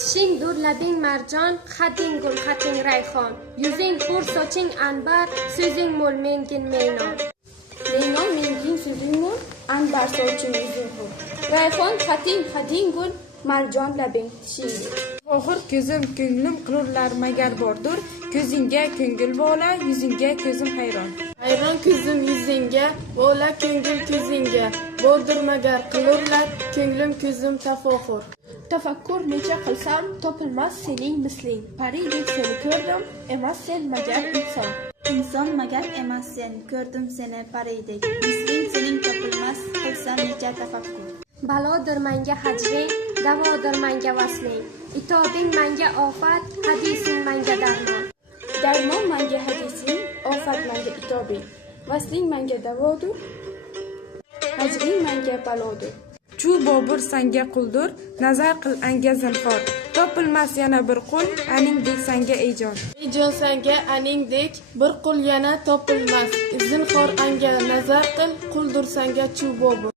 Tishing dur, labing marjon, xating gul, xating rayhon. Yuzing hur, soching anbar, so'zing mo'l, mengin meynon. Meynon mengin so'zing mo'l, anbar soching yuzing hur. Rayhon xating gul, marjon labing tishing gul. Oxir ko'zim ko'nglim qilurlar magar bordur, ko'zingga ko'ngil bola, yuzingga ko'zim hayron. Hayron ko'zim yuzingga, bola ko'ngil ko'zingga, bordur magar qilurlar, ko'nglim ko'zim tafoxur. Tafakkur necha qilsam, topilmas sening misling. Paridek seni ko'rdim, emas sen magar inson. Inson magar emas sen, ko'rdim seni paridek. Misling sening topilmas, qilsam necha tafakkur. Balodir manga hajring, davodir manga vasling. Itobing manga ofat, hadising manga darmon. Darmon manga hadising, ofat manga itobing. Vasling manga davodur, hajring manga balodur. Chu Bobur sanga quldur, nazar qil anga zinhor. Topilmas yana bir qul, aningdek sanga jon. Jon sanga aningdek bir qul yana topilmas. Zinhor anga nazar qil, quldur sanga Chu Bobur.